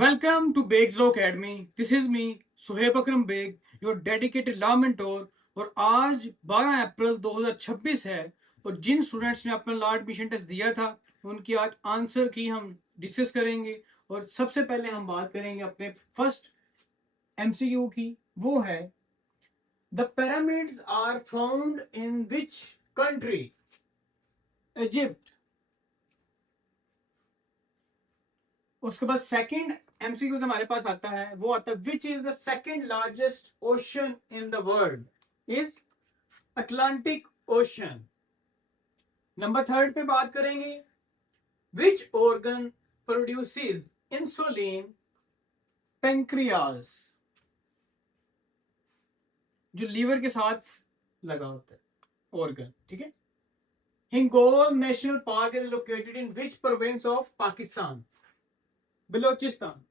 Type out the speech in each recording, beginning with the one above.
Welcome to Beg's Law Academy. This is me, Suhaib Akram Beg, your dedicated law mentor. और आज 12 अप्रैल 2026 है और जिन students ने अपना लॉ एडमिशन टेस्ट दिया था उनकी आज आंसर की हम डिस्कस करेंगे। और सबसे पहले हम बात करेंगे अपने फर्स्ट एमसीक्यू की। वो है the pyramids are found in which country? Egypt. उसके बाद सेकंड एमसीक्यू हमारे पास आता है, वो आता है which is the second largest ocean in the world? Is Atlantic ocean. Number third पे बात करेंगे, which organ produces insulin? Pancreas, जो लीवर के साथ लगा होता है ऑर्गन। ठीक है। Hingol national park is located in which province of Pakistan? Balochistan.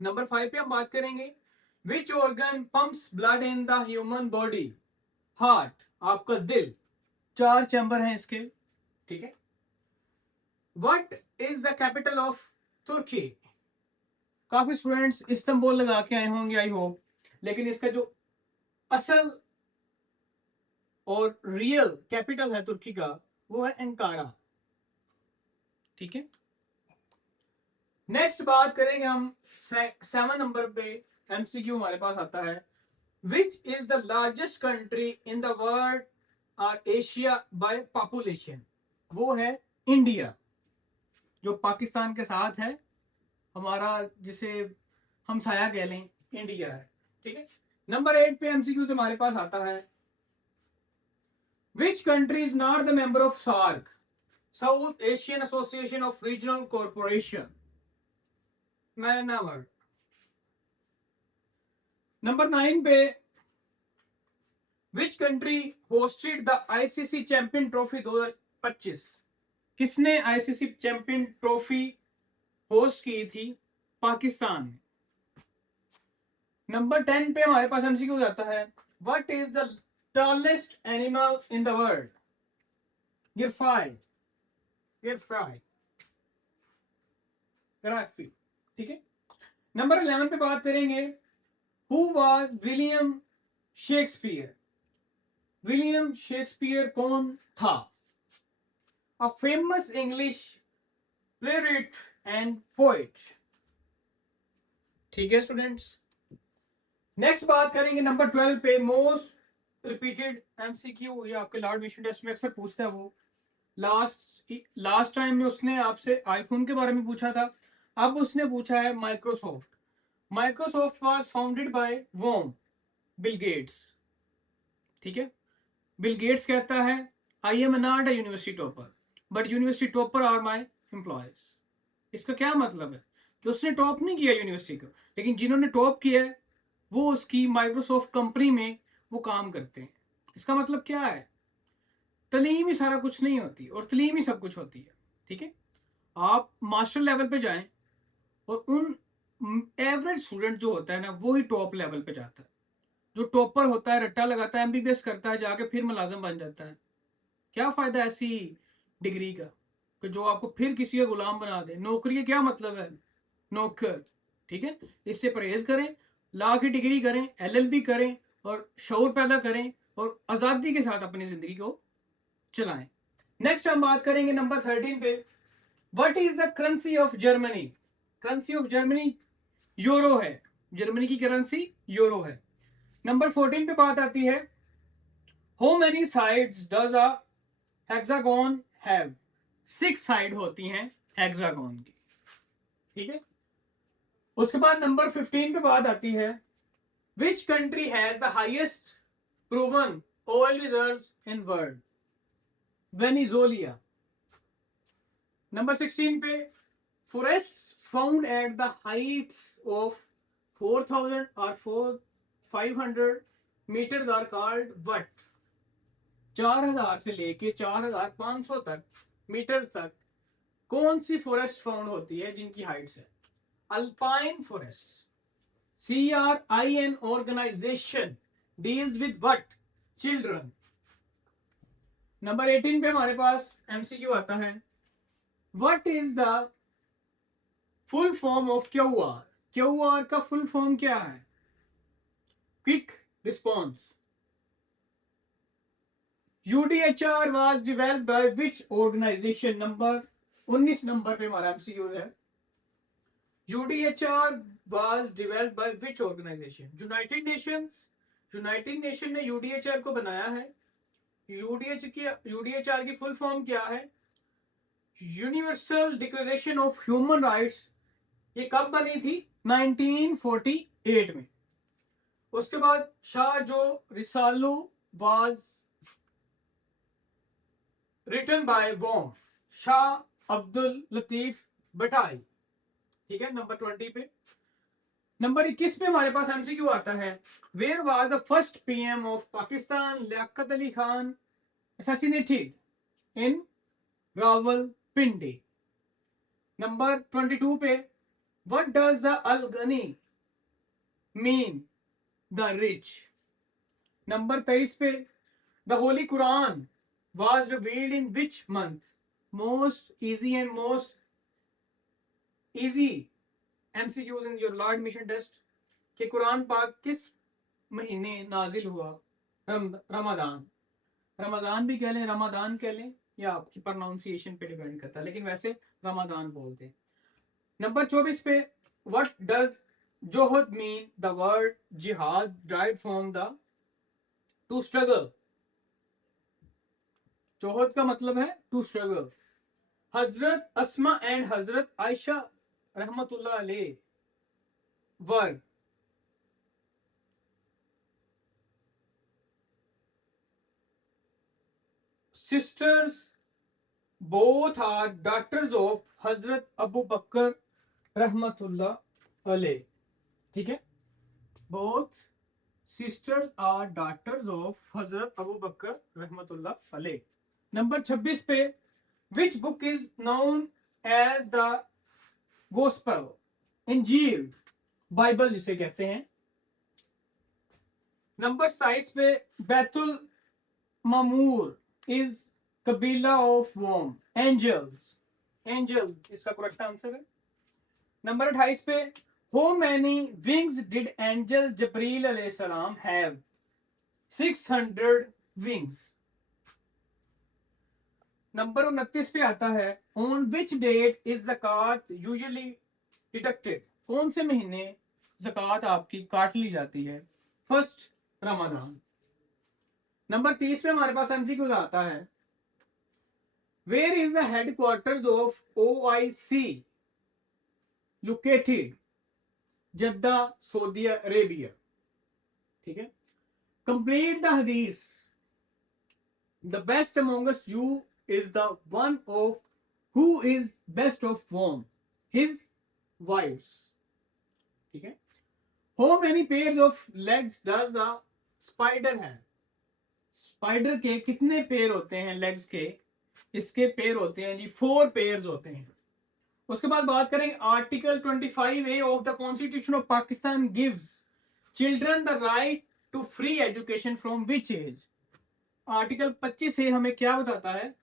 Number 5 पे हम बात करेंगे, which organ pumps blood in the human body? Heart, आपका दिल। 4 चैम्बर हैं इसके। ठीक है। What is the capital of Turkey? काफी स्टूडेंट्स इस्तांबुल लगा के आए होंगे आई होप, लेकिन इसका जो असल और रियल कैपिटल है तुर्की का वो है अंकारा। ठीक है। नेक्स्ट बात करेंगे हम 7 नंबर पे। एमसीक्यू हमारे पास आता है, which is the largest country in the world और एशिया बाय पॉपुलेशन? वो है इंडिया, जो पाकिस्तान के साथ है हमारा, जिसे हम साया कह लें, इंडिया है। ठीक है। नंबर 8 पे एमसीक्यू हमारे पास आता है, which country is not the member of SAARC? South Asian Association of Regional Corporation, Myanmar. Number 9 पे, which country hosted the ICC champion trophy 2025? किसने आईसीसी चैंपियन ट्रॉफी होस्ट की थी? पाकिस्तान। नंबर 10 पे हमारे पास एमसीक्यू जाता है, what is the tallest animal in the world? Giraffe, giraffe, giraffe. ठीक है। नंबर 11 पे बात करेंगे, who was William Shakespeare? William Shakespeare कौन था? A famous English playwright and poet. ठीक है स्टूडेंट्स। नेक्स्ट बात करेंगे नंबर 12 पे, मोस्ट रिपीटेड एमसीक्यू, ये आपके लॉ एडमिशन टेस्ट में अक्सर पूछता है। वो लास्ट टाइम में उसने आपसे आईफोन के बारे में पूछा था, अब उसने पूछा है Microsoft. Microsoft was founded by whom, Bill Gates. ठीक है। बिल गेट्स कहता है, I am not a university topper but university topper are my employees. इसका क्या मतलब है कि उसने टॉप नहीं किया यूनिवर्सिटी को, लेकिन जिन्होंने टॉप किया है वो उसकी माइक्रोसॉफ्ट कंपनी में वो काम करते हैं। इसका मतलब क्या है? तलीम ही सारा कुछ नहीं होती और तलीम ही सब कुछ होती है। ठीक है। आप मास्टर लेवल पे जाएं और उन एवरेज स्टूडेंट जो होता है ना, वो ही टॉप लेवल पे जाता है। जो टॉपर होता है रट्टा लगाता है, एमबीबीएस करता है, जाके फिर मुलाजिम बन जाता है। क्या फायदा ऐसी डिग्री का कि जो आपको फिर किसी का गुलाम बना दे? नौकरी का क्या मतलब है? नौकर। ठीक है। इससे परहेज करें, लॉ की डिग्री करें, एलएलबी करें और शऊर पैदा करें और आजादी के साथ अपनी जिंदगी को चलाएं। नेक्स्ट हम बात करेंगे नंबर 13 पे, what is the currency of Germany? Currency of Germany euro है। जर्मनी की करेंसी यूरो है। नंबर 14 पे बात आती है, how many sides does a hexagon have? 6 side होती हैं हेक्सागोन की। ठीक है। उसके बाद नंबर 15 पे बात आती है, which country has the highest proven oil reserve in world? Venezuela. Number 16 पे, forests found at the heights of 4000 or 500 meters are called what? 4000 से लेके 4500 तक मीटर तक कौन सी फॉरेस्ट फाउंड होती है जिनकी हाइट्स है? Alpine forest. CRIN organisation deals with what? Children. Number 18 पे हमारे पास एमसीक्यू आता है, what is the full form of QR, QR का फुल फॉर्म क्या है? Quick response. UDHR was developed by which organisation? Number 19 number पे हमारा एमसीक्यू है। UDHR was developed by which organisation? United Nations. United Nation ने UDHR को बनाया है। यूडीएचआर की फुल फॉर्म क्या है? Universal declaration of human rights. ये कब बनी थी? 1948 में। उसके बाद Shah Jo Risalo was written by whom, Shah Abdul Latif Bhitai. ठीक है, नंबर 20 पे। नंबर 21 पे हमारे पास एमसीक्यू आता है, where was the first PM of Pakistan Liaquat Ali Khan assassinated in Rawalpindi. Number 22 पे, what does the al Ghani mean? The rich. Number 23 पे, the holy Quran was revealed in which month? Most easy and most easy MCQs in your law admission test कि कुरान पाक किस महीने नाजिल हुआ? रमजान। रमजान भी कह लें, रमदान कह लें, या आपकी प्रोनाउंसिएशन पे डिपेंड करता है, लेकिन वैसे रमजान बोलते हैं। नंबर 24 पे, व्हाट डज जोहद मीन? द वर्ड जिहाद derived from the to struggle. जोहद का मतलब है to struggle. Hazrat Asma and हजरत आयशा रहमतुल्लाह अलैह वर sisters, both are daughters of हजरत अबू बकर रहमतुल्लाह अलैह। ठीक है, both sisters are daughters of हजरत अबू बकर रहमतुल्लाह अलैह। नंबर 26 पे, which book is known as the gospel? इंजील, बाइबल जिसे कहते हैं। नंबर 27 पे, बैतुल मामूर इज कबीला ऑफ वॉम। एंजल्स, एंजल इसका करेक्ट आंसर है। नंबर 28 पे, how many wings did angel जबरील अलैहिस्सलाम हैव? 600 विंग्स। नंबर 29 पे आता है, ऑन विच डेट इज ज़कात यूजुअली डिडक्टेड? कौन से महीने ज़कात आपकी काट ली जाती है? फर्स्ट रमजान। नंबर 30 पे हमारे पास एमसीक्यू आता है, where is the headquarters of OIC located? Jeddah, Saudi Arabia. ठीक है, complete the hadith, the best amongst you is the one of who is best of whom? His wives. ठीक है, how many pairs of legs does the spider have? Spider के कितने pair होते हैं legs के? इसके पेयर होते हैं जी 4 पेयर्स होते हैं। उसके बाद बात करेंगे article 25A of the constitution of Pakistan gives children the right to free education from which age? Article 25A हमें क्या बताता है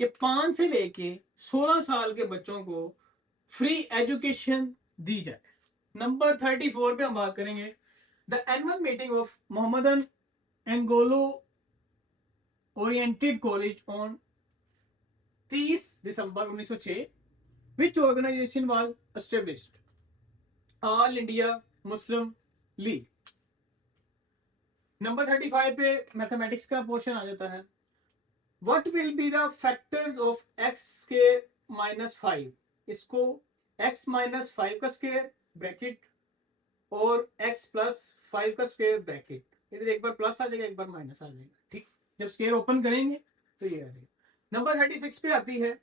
कि 5 से लेके 16 साल के बच्चों को फ्री एजुकेशन दी जाए। नंबर 34 पे हम बात करेंगे, the annual meeting of Mohammedan Anglo oriented college on 30 December 1906, which organization was established? All India Muslim League। Number 35 पे मैथमेटिक्स का पोर्शन आ जाता है, what will be the factors of x के -5? इसको x -5 का स्क्वायर ब्रैकेट और x + 5 का square bracket, इधर एक बार प्लस आ जाएगा, एक बार माइनस आ जाएगा। ठीक, जब स्क्वायर ओपन करेंगे तो ये आ जाएगा। नंबर 36 पे आती है,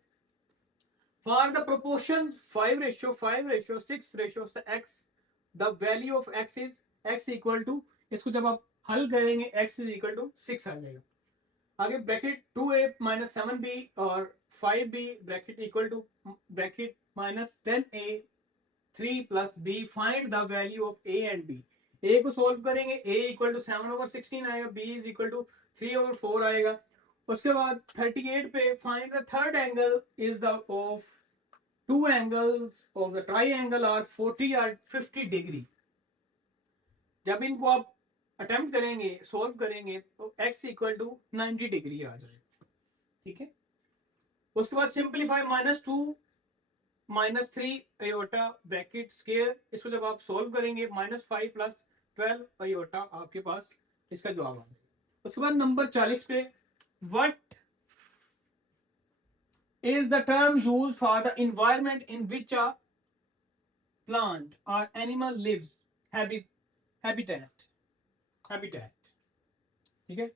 for the proportion 5:6:x the value of x is x equal to, इसको जब आप हल करेंगे x is equal to 6 आ जाएगा। आगे ब्रैकेट 2a - 7b और 5b bracket equal to bracket -10a 3 + b, find the value of a and b। a को solve करेंगे, a = 7/16 आएगा, b = 3/4 आएगा। उसके बाद 38 पे, find the third angle is the of two angles of the triangle are 40 और 50 degree. जब इनको आप अटेम्प्ट करेंगे, सोल्व करेंगे, तो x इक्वल टू 90 डिग्री आ जाएगा। ठीक है, उसके बाद सिंप्लीफाई -2 -3 अयोटा ब्रैकेट स्क्वायर, इसको जब आप सोल्व करेंगे -5 + 12 अयोटा आपके पास इसका जवाब आ जाएगा। उसके बाद नंबर 40 पे, what is the term used for the environment in which a plant और एनिमल लिव्स, हैबिटेट। ठीक है,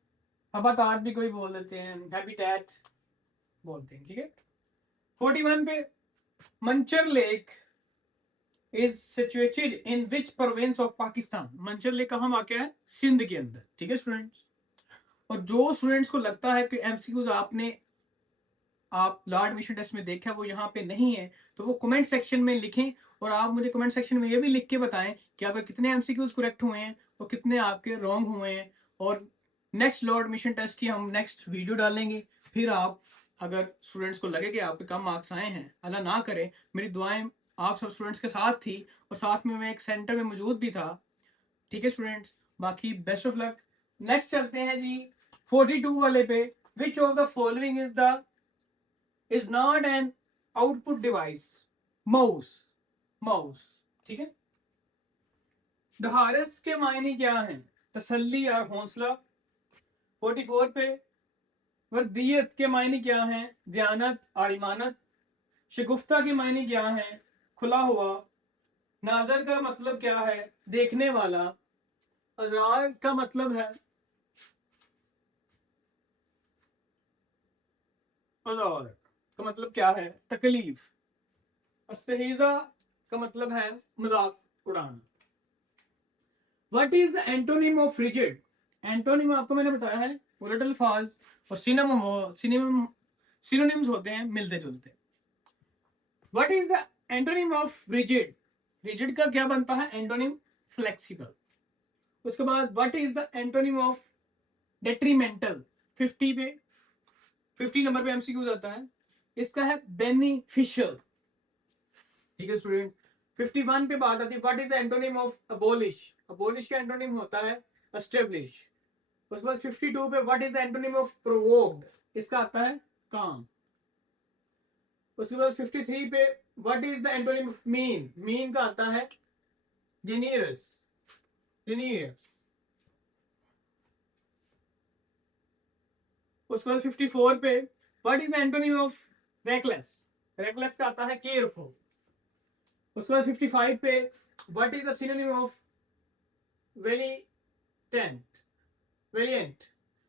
हवादार भी कोई बोल देते हैं, हैबिटेट बोलते हैं। ठीक है, 41 पे, Manchar lake is situated in which province of Pakistan. Manchar lake कहाँ वाक़या है? सिंध के अंदर। ठीक है स्टूडेंट्स, और जो स्टूडेंट्स को लगता है कि एमसीक्यूज आप लॉ एडमिशन टेस्ट में देखा वो यहाँ पे नहीं है, तो वो कमेंट सेक्शन में लिखें, और आप मुझे कमेंट सेक्शन में ये भी लिख के बताएं कि आपके कितने एमसीक्यूज करेक्ट हुए हैं और कितने आपके रॉन्ग हुए हैं। और नेक्स्ट लॉ एडमिशन टेस्ट की हम नेक्स्ट वीडियो डालेंगे। फिर आप, अगर स्टूडेंट्स को लगे कि आपके कम मार्क्स आए हैं, अल्लाह ना करे, मेरी दुआएं आप सब स्टूडेंट्स के साथ थी, और साथ में मैं एक सेंटर में मौजूद भी था। ठीक है स्टूडेंट्स, बाकी बेस्ट ऑफ लक। नेक्स्ट चलते हैं जी 42 वाले पे, which of the following is not an output device? Mouse. ठीक है, दहारस के मायने क्या हैं? तसल्ली और हौसला। 44 पे, वर्दियत के मायने क्या हैं? दयानत और ईमानत। शगुफ्ता के मायने क्या हैं? खुला हुआ। नाजर का मतलब क्या है? देखने वाला। अज़रार का मतलब है, अज़रार का मतलब क्या है? तकलीफ। अस्तहीज़ा का मतलब है मजाक उड़ाना। What is the antonym of rigid? Antonym आपको मैंने बताया है उलट अल्फाज और सिनोनिम्स होते हैं मिलते जुलते। What is the antonym of rigid? Rigid का क्या बनता है एंटोनिम? फ्लेक्सिबल। उसके बाद what is the antonym of detrimental? 50 पे, 50 नंबर पे एमसीक्यू आता है, इसका है बेनिफिशियल। ठीक है स्टूडेंट, 51 पे बात आती है, what is the antonym of abolish? Abolish का एंटोनिम होता है एस्टेब्लिश। उसके बाद 52 पे, what is the antonym of provoked? इसका आता है काम। उसके बाद 53 पे, what is the antonym of mean? Mean का आता है जेनियस। उसके बाद 54 पे, what is the antonym of reckless? Reckless का आता है केयरफुल। उसके बाद 55 पे, what is the synonym of वेलिएंट?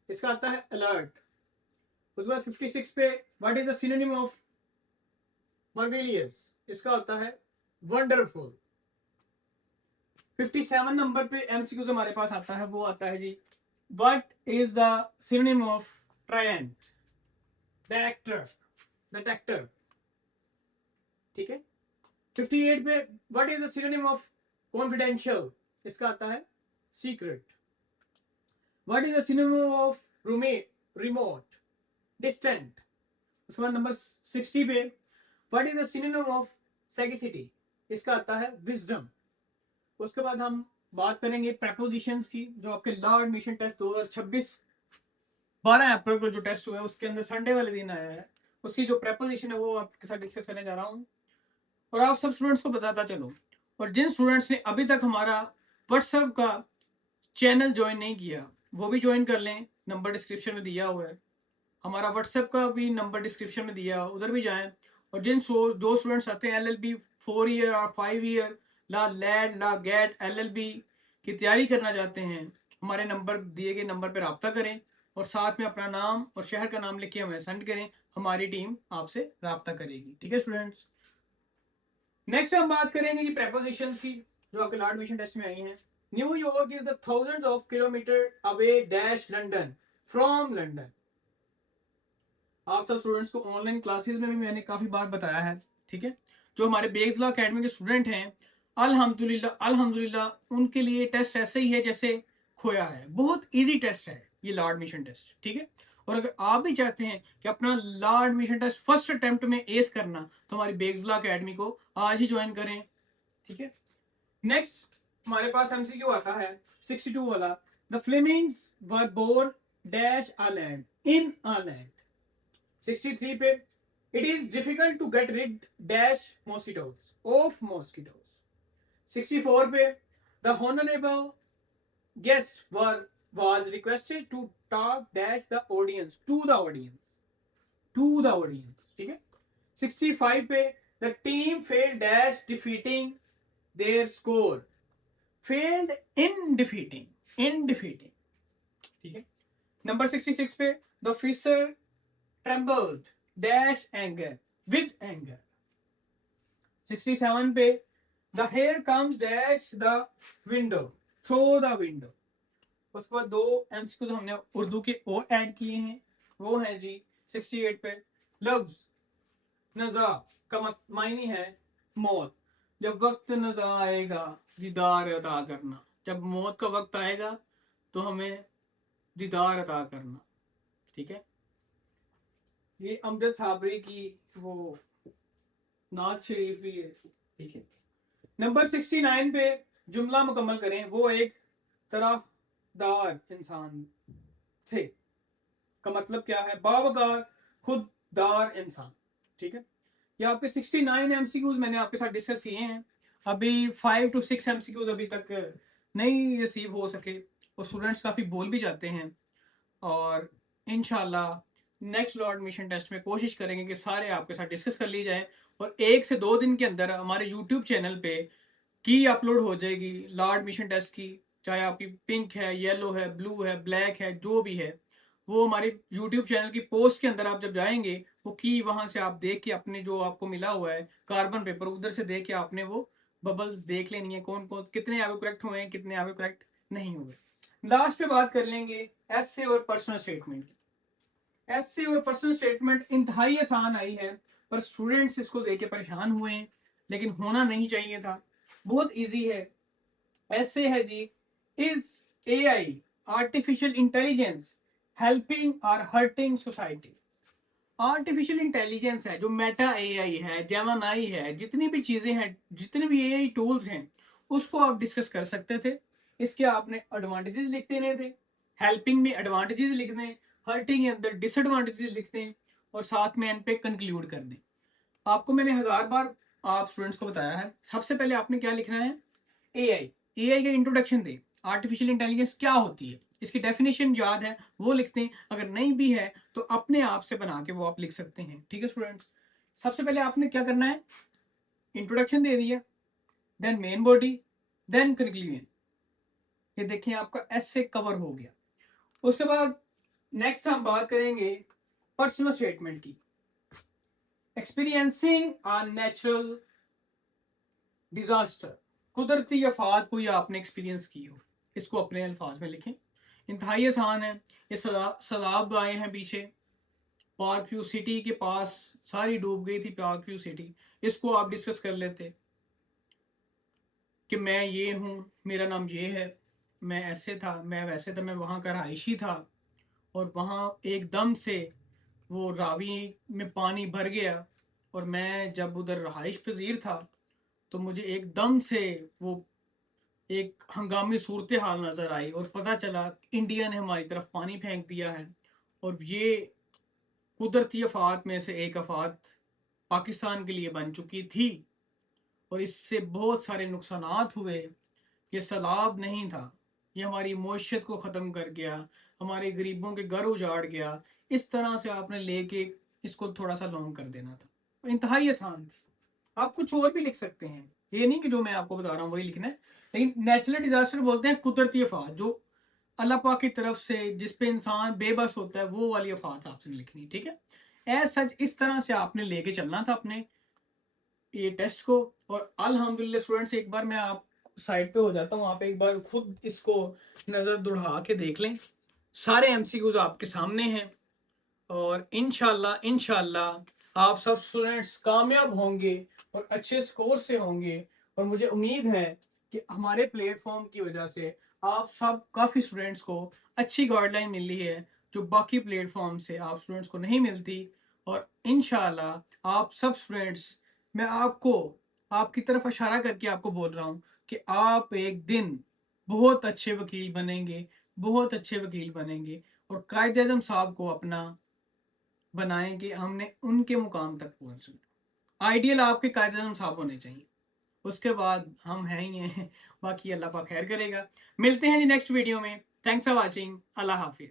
इसका आता है अलर्ट। उसके बाद 56 पे, what is the synonym of marvellous? इसका होता है वंडरफुल। 57 नंबर पे एमसीक्यू जो हमारे पास आता है वो आता है जी, what is the synonym of tyrant? Dictator. ठीक है, 58 पे, what is the synonym of confidential? इसका आता है secret. What is the synonym of remote? Distant. उसके बाद नंबर 60 पे, what is the synonym of sagacity? इसका आता है विजडम। उसके बाद हम बात करेंगे प्रेपोजिशंस की, जो आपके लॉ एडमिशन टेस्ट 2026 12 अप्रैल को जो टेस्ट हुआ है उसके अंदर संडे वाले दिन आया है, उसकी जो प्रेपोजिशन है वो आपके साथ डिस्कस करने जा रहा हूँ, और आप सब स्टूडेंट्स को बताता चलो। और जिन स्टूडेंट्स ने अभी तक हमारा व्हाट्सएप का चैनल ज्वाइन नहीं किया वो भी ज्वाइन कर लें, नंबर डिस्क्रिप्शन में दिया हुआ है। हमारा व्हाट्सएप का भी नंबर डिस्क्रिप्शन में दिया, उधर भी जाएं। और जो स्टूडेंट्स आते हैं LLB 4 ईयर और 5 ईयर ला लैड ला गेट LLB की तैयारी करना चाहते हैं, हमारे नंबर दिए गए नंबर पर रब्ता करें, और साथ में अपना नाम और शहर का नाम लिख के हमें सेंड करें, हमारी टीम आपसे रब्ता करेगी। ठीक है स्टूडेंट्स, नेक्स्ट हम बात करेंगे कि प्रेपोजिशंस की, जो आपके लॉ एडमिशन टेस्ट में आई हैं। New York is the thousands of kilometre away dash London from London. आप सब स्टूडेंट्स को ऑनलाइन क्लासेस में भी मैंने काफी बार बताया है। ठीक है, जो हमारे बेगला एकेडमी के स्टूडेंट हैं, अल्हम्दुलिल्लाह उनके लिए टेस्ट ऐसे ही है जैसे खोया है, बहुत इजी टेस्ट है ये लॉ एडमिशन टेस्ट। ठीक है, और अगर आप भी चाहते हैं कि अपना law admission test first attempt में एस करना, तो हमारी बेग्स लॉ अकेडमी को आज ही ज्वाइन करें। ठीक है, नेक्स्ट हमारे पास एमसीक्यू आता है 62 वाला। The flamingos were born dash a land in a land. 63 पे, it is difficult to get rid dash mosquitoes of mosquitoes. 64 पे, the honourable guest were was requested to talk dash the audience to the audience to the audience। ठीक है, 65 पे, the team failed dash defeating their score, failed in defeating। ठीक है, number 66 पे, the officer trembled dash anger with anger। 67 पे, the hair comes dash the window through the window। उसके बाद दो एमसीक्यू हमने उर्दू के और ऐड किए हैं, वो है जी 68 पे, लफ्ज नजा का मायने है मौत। जब वक्त नजा आएगा दीदार अता करना, जब मौत का वक्त आएगा तो हमें दीदार अता करना। ठीक है, ये अमजद साबरी की वो नात शरीफ भी है। ठीक है, नंबर 69 पे, जुमला मुकम्मल करें। वो एक तरफदार इंसान थे का मतलब क्या है, बावकार खुददार इंसान। ठीक है, ये आपके 69 एमसीक्यूज मैंने आपके साथ डिस्कस किए हैं। अभी 5 to 6 एमसीक्यूज अभी तक नहीं रिसीव हो सके और स्टूडेंट्स काफ़ी बोल भी जाते हैं। और इंशाल्लाह नेक्स्ट लॉ एडमिशन टेस्ट में कोशिश करेंगे कि सारे आपके साथ डिस्कस कर ली जाए और 1 से 2 दिन के अंदर हमारे यूट्यूब चैनल पे की अपलोड हो जाएगी लॉ एडमिशन टेस्ट की, चाहे आपकी पिंक है, येलो है, ब्लू है, ब्लैक है, जो भी है, वो हमारे यूट्यूब चैनल की पोस्ट के अंदर आप जब जाएंगे वो की वहां से आप देख के अपने जो आपको मिला हुआ है कार्बन पेपर, उधर से देख के आपने वो बबल्स देख लेनी है, कौन कौन कितने आपके करेक्ट हुए हैं, कितने आपके करेक्ट नहीं हुए। लास्ट पे बात कर लेंगे एसे और पर्सनल स्टेटमेंट की। एसे और पर्सनल स्टेटमेंट इंतहाई आसान आई है, पर स्टूडेंट्स इसको देख के परेशान हुए हैं, लेकिन होना नहीं चाहिए था, बहुत इजी है। ऐसे है जी, is AI artificial intelligence helping और हर्टिंग सोसाइटी। आर्टिफिशियल इंटेलिजेंस है जो मेटा एआई है, जेमिनी है, जितनी भी चीजें हैं, जितने भी एआई टूल्स हैं, उसको आप डिस्कस कर सकते थे। इसके आपने एडवांटेजेस लिख देने थे, हेल्पिंग में एडवांटेजेस लिख दें, हर्टिंग के अंदर डिसएडवांटेजेस लिख दें और साथ में एंड पे कंक्लूड कर दें। आपको मैंने 1000 बार आप स्टूडेंट्स को बताया है, सबसे पहले आपने क्या लिखना है, एआई। एआई का इंट्रोडक्शन दे, आर्टिफिशियल इंटेलिजेंस क्या होती है, इसकी डेफिनेशन याद है वो लिखते हैं, अगर नहीं भी है तो अपने आप से बना के वो आप लिख सकते हैं। ठीक है स्टूडेंट्स, सबसे पहले आपने क्या करना है, इंट्रोडक्शन दे दिया, then main body, then conclusion. ये देखिए आपका ऐसे कवर हो गया। उसके बाद नेक्स्ट हम बात करेंगे पर्सनल स्टेटमेंट की। एक्सपीरियंसिंग अ नेचुरल डिजास्टर, कुदरती आफात कोई आपने एक्सपीरियंस की हो, इसको अपने अल्फाज में लिखें। इंतहाई आसान है, ये सैलाब आए हैं पीछे, पार्क व्यू सिटी के पास सारी डूब गई थी पार्क व्यू सिटी, इसको आप डिस्कस कर लेते कि मैं ये हूँ, मेरा नाम ये है, मैं ऐसे था, मैं वैसे था, मैं वहाँ का रहायशी था और वहाँ एकदम से वो रावी में पानी भर गया और मैं जब उधर रहाइश पजीर था तो मुझे एकदम से वो एक हंगामी सूरत हाल नजर आई और पता चला इंडिया ने हमारी तरफ पानी फेंक दिया है और ये कुदरती आफात में से एक आफात पाकिस्तान के लिए बन चुकी थी और इससे बहुत सारे नुकसानात हुए। ये सैलाब नहीं था, ये हमारी मईशत को ख़त्म कर गया, हमारे गरीबों के घर उजाड़ गया। इस तरह से आपने लेके इसको थोड़ा सा लॉन्ग कर देना था, इंतहाई आसान थी। आप कुछ और भी लिख सकते हैं, ये नहीं कि जो मैं आपको बता रहा हूँ वही लिखना है, लेकिन नेचुरल डिजास्टर बोलते हैं कुदरती आफात जो अल्लाह पाक की तरफ से जिस पे इंसान बेबस होता है, वो वाली आफात आपसे लिखनी। ठीक है, एज सच इस तरह से आपने लेके चलना था अपने ये टेस्ट को। और अल्हम्दुलिल्लाह स्टूडेंट्स, एक बार मैं आप साइड पे हो जाता हूँ, आप एक बार खुद इसको नज़र दुढ़ा के देख लें, सारे एमसीक्यूज आपके सामने हैं और इंशाल्लाह इंशाल्लाह आप सब स्टूडेंट्स कामयाब होंगे और अच्छे स्कोर से होंगे। और मुझे उम्मीद है कि हमारे प्लेटफॉर्म की वजह से आप सब काफ़ी स्टूडेंट्स को अच्छी गाइडलाइन मिली है जो बाकी प्लेटफॉर्म से आप स्टूडेंट्स को नहीं मिलती। और इंशाल्लाह आप सब स्टूडेंट्स, मैं आपको आपकी तरफ इशारा करके आपको बोल रहा हूँ कि आप एक दिन बहुत अच्छे वकील बनेंगे, बहुत अच्छे वकील बनेंगे और कायद आज़म साहब को अपना बनाएंगे। हमने उनके मुकाम तक पहुंचना। आइडियल आपके कायद आज़म साहब होने चाहिए, उसके बाद हम हैं ही हैं। बाकी अल्लाह पाक खैर करेगा। मिलते हैं जी नेक्स्ट वीडियो में। Thanks for watching. Allah Hafiz.